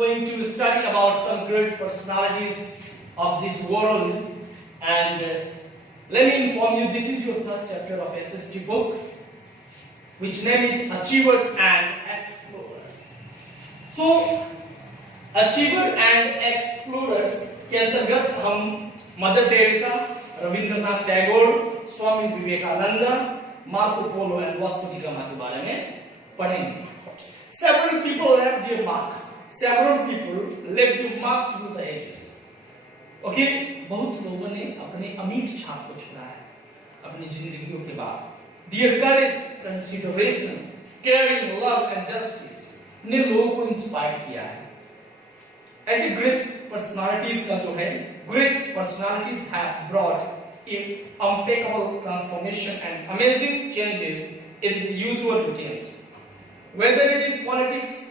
going to study about some great personalities of this world, and let me inform you, this is your first chapter of SST book, which name is Achievers and Explorers. So achiever and explorers के अंतर्गत हम mother Teresa, Rabindranath Tagore, Swami Vivekananda, Marco Polo and Vasco da Gama के बारे में पढ़ेंगे. Several people left their mark. Several people left their mark through the ages. Okay, बहुत लोगों ने अपने अमिट छाप को छोड़ा है अपनी जिंदगियों के बाद. Their courage, consideration, caring, love and justice ने लोगों को इंस्पायर किया है. ऐसे ग्रेट पर्सनालिटीज का जो है, great personalities have brought impeccable transformation and amazing changes in the usual routines. Whether it is politics,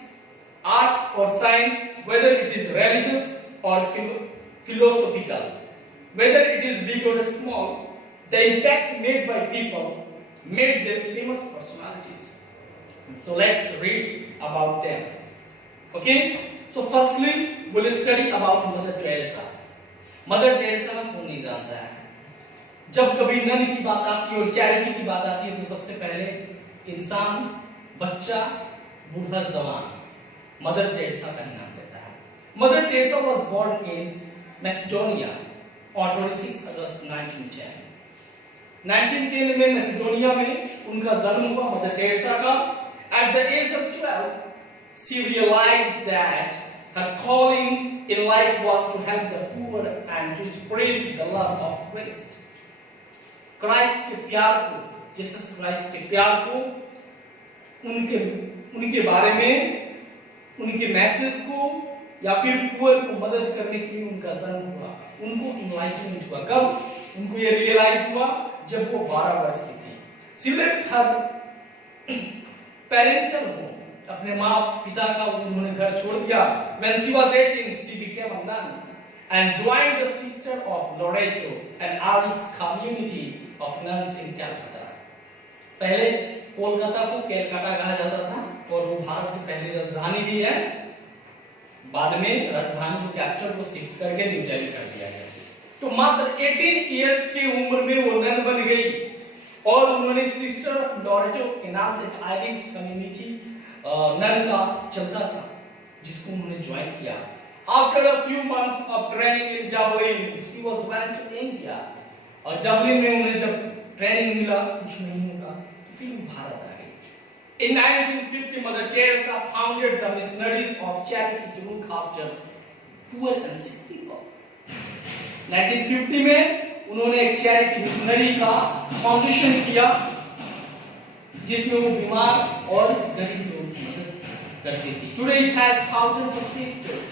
arts or science, whether it is religious or philosophical, whether it is big or small, the impact made by people made them famous personalities. So let's read about them. Okay? So firstly, we'll study about Mother Teresa. Mother Teresa को कौन नहीं जानता है? जब कभी none की बात आती है और चैरिटी की बात आती है तो सबसे पहले इंसान, बच्चा, बूढ़ा, जवान मदर टेरेसा का ही नाम लेता है. Mother Teresa was born in Macedonia on 26 अगस्त 1910. 1910 में मैसेडोनिया में उनका जन्म हुआ मदर टेरेसा का. At the age of 12, she realized that her calling in life was to help the poor and to spread the love of Christ. Christ के प्यार को, Jesus Christ के प्यार को, उनके बारे में, उनके मैसेज को या फिर पुअर को मदद करने के लिए उनका जन्म हुआ. उनको इनलाइटमेंट हुआ. कब उनको ये रियलाइज हुआ? जब वो 12 वर्ष की थी. She left her parental home, अपने माँ पिता का उन्होंने घर छोड़ दिया. When she was 18, she became a nun and joined the Sister of Loreto, an Irish community of nuns in Calcutta. पहले कोलकाता को कैलकाटा कहा जाता था और वो भारत की पहली राजधानी भी है. बाद में राजधानी को कैपिटल को शिफ्ट करके न्यू दिल्ली कर दिया गया. तो मात्र 18 इयर्स की उम्र में वो नन बन गई और उन्होंने सिस्टर ऑफ लोरेटो के नाम से आयरिश कम्युनिटी नन का चलता था जिसको उन्होंने ज्वाइन किया. After a few months of training in Dublin, she was went to India. और डबलिन में उन्हें जब ट्रेनिंग मिला कुछ महीनों का तो फिर भारत आ गई. In 1950, Mother Teresa founded the Missionaries of Charity to look after poor and sick people. 1950 में उन्होंने एक चैरिटी मिशनरी का फाउंडेशन किया जिसमें वो बीमार और गरीब लोगों की मदद करती थी. Today it has thousands of sisters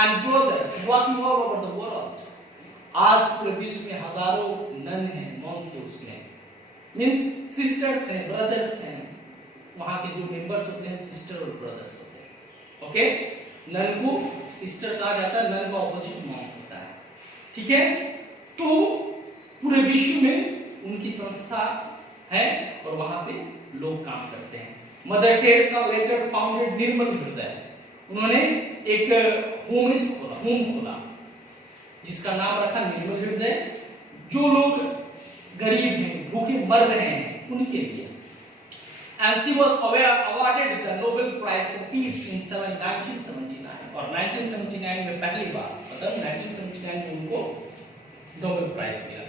and brothers working all over the world. आज पूरे विश्व में हजारों नन हैं, मॉन्क हैं उसमें. मींस सिस्टर्स हैं, ब्रदर्स हैं. वहां के जो मेंबर्स होते हैं सिस्टर और ब्रदर्स होते हैं. ओके, नन को सिस्टर कहा जाता है, नन का ऑपोजिट मॉन्क होता है. ठीक है, तो पूरे विश्व में उनकी संस्था है और वहां पे लोग काम करते हैं. मदर टेरेसा लेटर फाउंडेड निर्मल हृदय. उन्होंने एक होम खोला जिसका नाम रखा निर्मल हृदय. जो लोग गरीब हैं, भूखे मर रहे हैं, उनके लिए. And she was awarded the Nobel Prize for Peace in 1979 और 1979 में पहली बार, मतलब 1979 में उनको नोबेल प्राइज मिला.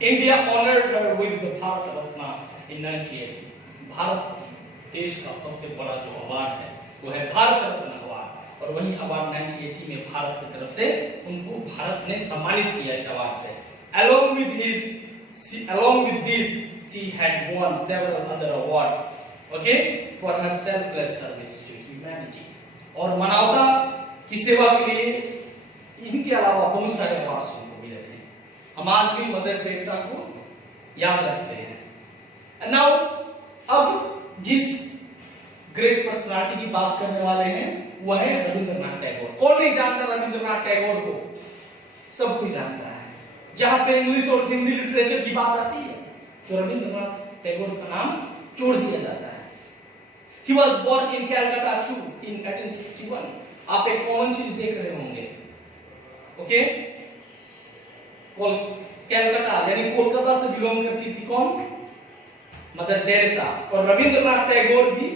India honored her with the Bharat Ratna in 1980. Bharat देश का सबसे बड़ा जो अवार्ड है वो है भारत रत्न अवार्ड और वही अवार्ड 1980 में भारत की तरफ से उनको भारत ने सम्मानित किया इस अवार्ड से. Along with this, she had won several other awards, okay, for her selfless service to humanity. और मानवता की सेवा के लिए इनके अलावा बहुत सारे अवार्ड्स उनको मिले थे. हम आज भी मदर टेरेसा को याद रखते हैं. And now, अब जिस ग्रेट पर्सनालिटी की बात करने वाले हैं वह है रविंद्रनाथ टैगोर. कौन नहीं जानता रविंद्रनाथ टैगोर को? सब कोई जानता है. जहां पे इंग्लिश और हिंदी लिटरेचर की बात आती है तो रविंद्रनाथ टैगोर का नाम जोड़ दिया जाता है. He was born in Calcutta too in 1861. आप एक कॉमन चीज देख रहे होंगे, ओके। कैलकाटा यानी कोलकाता से बिलोंग करती थी कौन? Mother Teresa. और रविंद्रनाथ टैगोर भी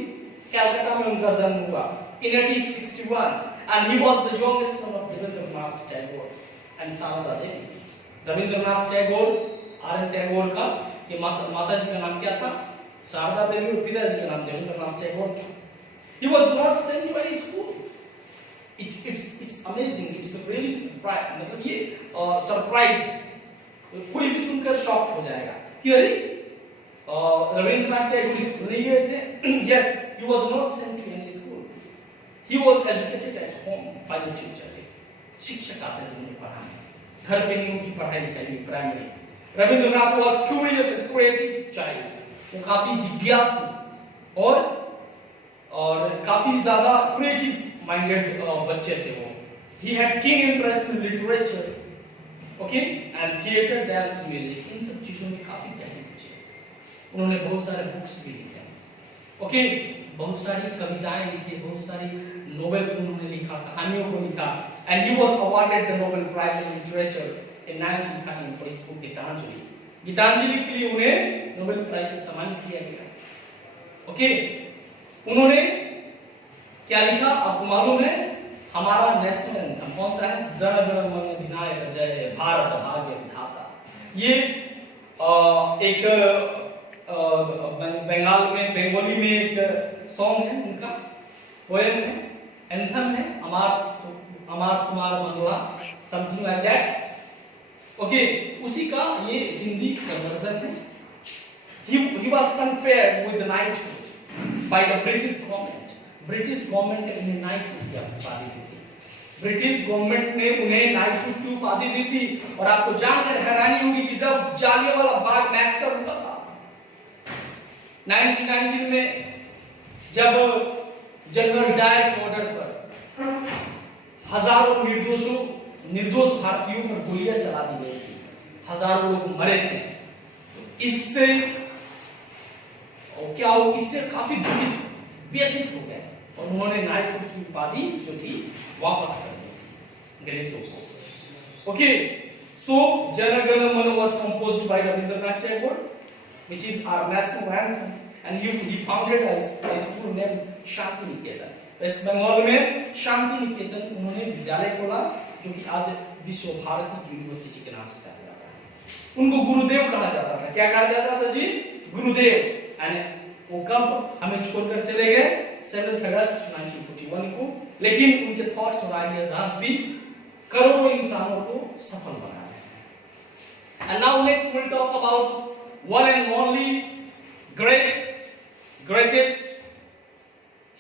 कैलकाटा में उनका जन्म हुआ in 1861 and he was the youngest son of Rabindranath Tagore and Sarada Devi. Rabindranath Tagore RN. Tagore का ये माता जी का नाम क्या था? शारदा देवी और पिताजी का नाम Rabindranath Tagore. He was not sent to any school. It's amazing. It's a really surprise. मतलब ये सरप्राइज, कोई भी सुनकर शॉक्ड हो जाएगा कि अरे रविंद्रनाथ टैगोर स्कूल नहीं गए थे। Yes, he was not sent to any school. He was educated at home by the teacher. शिक्षक आते थे उन्हें पढ़ाने, घर पे नहीं उनकी पढ़ाई लिखाई हुई primary. Rabindranath was curious and creative child. वो काफी जिज्ञासु और काफी ज्यादा क्रिएटिव माइंडेड बच्चे थे वो। He had keen interest in literature, okay, and theater, dance, music. इन सब चीजों में काफी गहरे रुचि। उन्होंने बहुत सारे बुक्स भी लिखे, ओके, बहुत सारी कविताएं लिखी, बहुत सारी नोवेल उन्होंने लिखा, कहानियों को लिखा। And he was awarded the Nobel Prize in Literature in 1913 for his book Geetanjali. Geetanjali के लिए उन्हें नोबेल प्राइज से सम्मानित किया गया, ओके। उन्होंने क्या लिखा आपको मालूम है? हमारा नेशनल एंथम कौन सा है? जन गण मन अधिनायक जय भारत भाग्य विधाता। ये एक बंगाल में, बंगाली में एक सॉन्ग है उनका, पोएम है, एंथम है, अमार कुमार मंगला, समथिंग लाइक दैट, ओके। उसी का ये हिंदी वर्जन है। He was conferred with the knighthood by the British government. British government ने उन्हें नाइटहुड की उपाधि दी थी। ब्रिटिश गवर्नमेंट ने उन्हें नाइटहुड की उपाधि दी थी। और आपको जानकर हैरानी होगी कि जब जालियांवाला बाग मैसेकर हुआ था 1919 में, जब जनरल डायर के ऑर्डर पर हजारों निर्दोष भारतीयों पर गोलियां चला दी गई थी, हजारों लोग मरे थे। तो इससे और क्या हो, इससे काफी व्यथित हो गए और उन्होंने नाइटहुड की उपाधि जो थी वापस कर दी अंग्रेजों को, ओके। सो जन गण मन was composed bye Rabindranath Tagore, which is our national anthem, and he founded a school named Shanti Niketan. West Bengal में शांति निकेतन उन्होंने विद्यालय खोला जो कि आज विश्व भारती यूनिवर्सिटी के नाम से जाना जाता है। उनको गुरुदेव कहा जाता था। क्या कहा जाता था जी? गुरुदेव। एंड वो कब हमें छोड़कर चले गए? 7 अगस्त 1941 को। लेकिन उनके थॉट्स और आइडियाज आज भी करोड़ों इंसानों को सफल बनाया है। And now next we'll talk about one and only greatest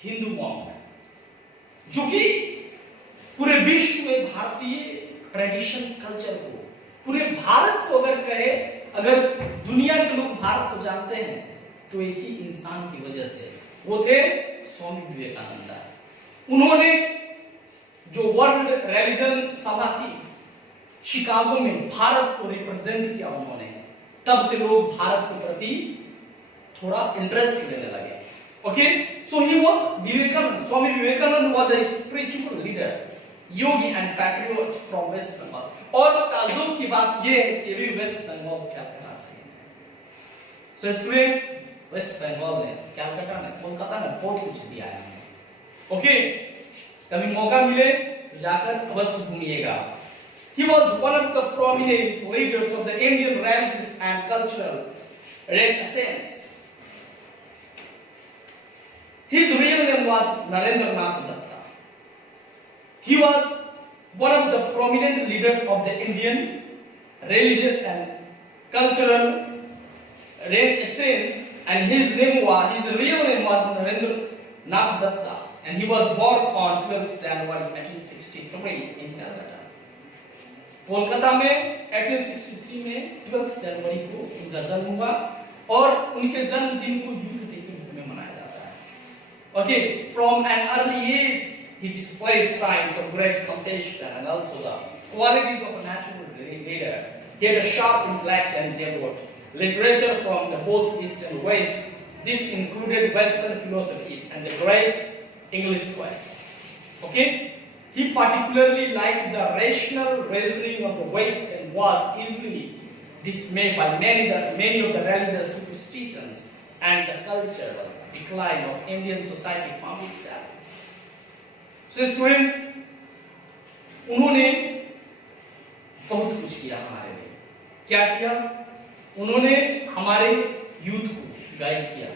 Hindu monk, जो कि पूरे विश्व में भारतीय ट्रेडिशन कल्चर को, पूरे भारत को अगर कहे, अगर दुनिया के लोग भारत को जानते हैं तो एक ही इंसान की वजह से, वो थे स्वामी विवेकानंद। उन्होंने जो वर्ल्ड रिलीजन सभा थी शिकागो में, भारत को रिप्रेजेंट किया उन्होंने। तब से लोग भारत के प्रति थोड़ा इंटरेस्ट लेने लगे, okay. So he was Vivekananda, Swami Vivekananda was a spiritual leader, yogi and patriot from West Bengal. और ताज्जुब की बात यह है कि वे वेस्ट बंगाल कलकत्ता से हैं। सो स्टूडेंट्स, वेस्ट बंगाल ने, कलकत्ता ने, कोलकाता ने बहुत कुछ दिया है, ओके। कभी मौका मिले तो जाकर अवश्य घूमिएगा। He was one of the prominent leaders of the Indian religious and cultural renaissance. His real name was Narendranath Datta. He was one of the prominent leaders of the Indian religious and cultural renaissance, and his real name was Narendranath Datta, and he was born on 12th January 1863 in Calcutta. Kolkata में 1863 में 12 जनवरी को उनका जन्म हुआ और उनके जन्मदिन को युद्ध डे के रूप में मनाया जाता है, okay. From an early age he displayed signs of great compassion and also the qualities of a natural leader. He had a sharp intellect and developed literature from the both east and west. This included Western philosophy and the great English poets, okay. He particularly liked the rational reasoning of the West and was easily dismayed by many of the religious superstitions and the cultural decline of Indian society found itself. So students, उन्होंने बहुत कुछ किया हमारे लिए। क्या किया? उन्होंने हमारे यूथ को गाइड किया।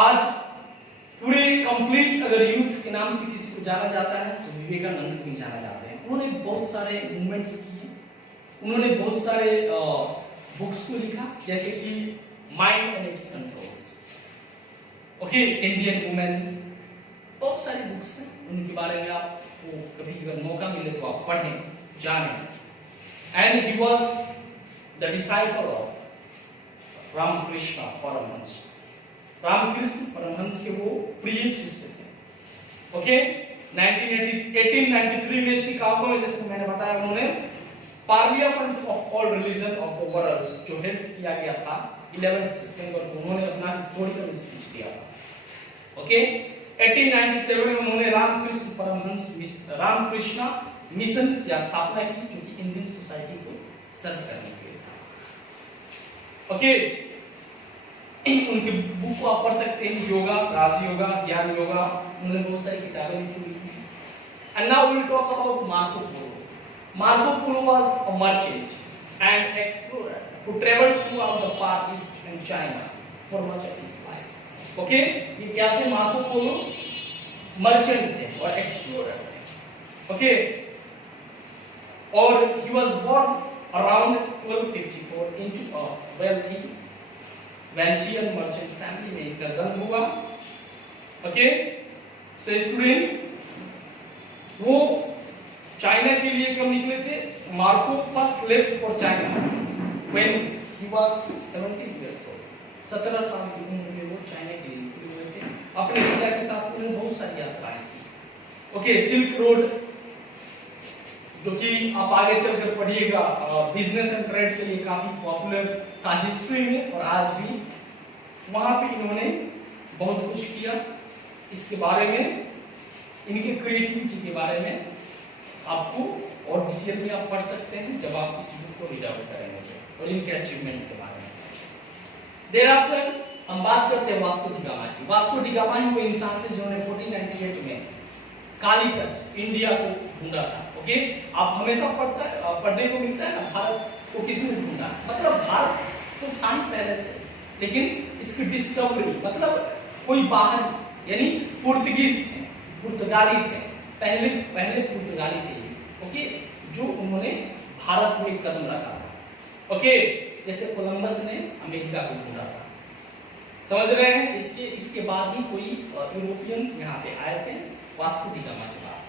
आज पूरे कंप्लीट अगर यूथ के नाम से किसी को जाना जाता है तो विवेकानंद को ही जाना जाते हैं। उन्होंने बहुत सारे मूवमेंट्स किए, उन्होंने बहुत सारे बुक्स को लिखा, जैसे कि mind and it's controls, okay, Indian women, बहुत सारी बुक्स हैं, उनके बारे में आपको कभी अगर मौका मिले तो आप पढ़ें, जानें। And he was the disciple of Ramakrishna Paramhansa. Ramakrishna Paramhansa के वो प्रिय शिष्य थे। ओके, 1893 में शिकागो में, जैसे मैंने बताया, उन्होंने parliament of all religion of the world जो हेल्ड किया गया था 11 सितंबर को, उन्होंने अपना हिस्टोरिकल स्पीच दिया था। ओके, 1897 में उन्होंने रामकृष्ण मिशन की स्थापना की, जो कि इंडियन सोसाइटी को सर्व करने के लिए था। ओके, उनके बुक को आप पढ़ सकते हैं, योगा, राजयोगा, ज्ञान योगा, उन्होंने बहुत सारी किताबें लिखी हुई हैं। And now we will talk about Marco Polo. Marco Polo was a merchant and explorer who traveled throughout the Far East and China for much of his life. Okay, ये क्या थे? मार्को पोलो मर्चेंट थे और explorer थे। Okay, और he was born around 1254 into a wealthy Venetian merchant family में इनका जन्म हुआ। Okay, so students, वो चाइना के लिए कब निकले थे? Marco first left for China when he was 17 years old। 17 साल की उम्र में वो चाइना के लिए निकले हुए थे। अपने पिता के साथ उन्होंने बहुत सारी यात्राएं की। ओके, सिल्क रोड, जो कि आप आगे चलकर पढ़िएगा, बिजनेस एंड ट्रेड के लिए काफी पॉपुलर था हिस्ट्री में, और आज भी वहां पे इन्होंने बहुत कुछ किया। इसके बारे में, इनके क्रिएटिविटी के बारे में आपको और डिटेल में आप पढ़ सकते हैं जब आप इस बुक को रीड आउट करेंगे, और इनके अचीवमेंट के बारे में। देयरआफ्टर हम बात करते हैं वास्को डी गामा की। वास्को डी गामा ही वो इंसान थे जिन्होंने 1498 में कालीकट इंडिया को ढूंढा था। ओके, आप हमेशा पढ़ने को मिलता है ना, भारत को किसने ढूंढा, मतलब भारत तो था ही पहले से, लेकिन इसकी डिस्कवरी मतलब कोई बाहर, यानी पुर्तगाली थे, पहले पुर्तगाली थे, ओके, जो उन्होंने भारत में कदम रखा था। ओके, जैसे कोलंबस ने अमेरिका को ढूंढा था, समझ रहे हैं? इसके बाद ही कोई यूरोपियंस यहाँ पे आए थे वास्को डी गामा के बाद।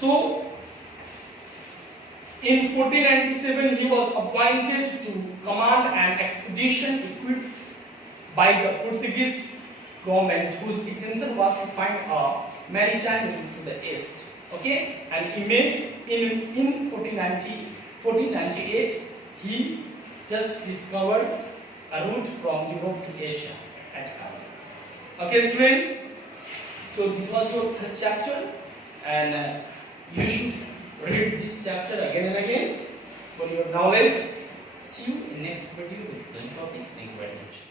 सो in 1497 he was appointed to command an expedition equipped by the Portuguese government, whose intention was to find a maritime route to the east. Okay, and he made in 1498 he just discovered a route from Europe to Asia at Cairo. Okay students, so this was your third chapter, and you should read this chapter again and again for your knowledge. See you in next video with the topic. Thank you very much.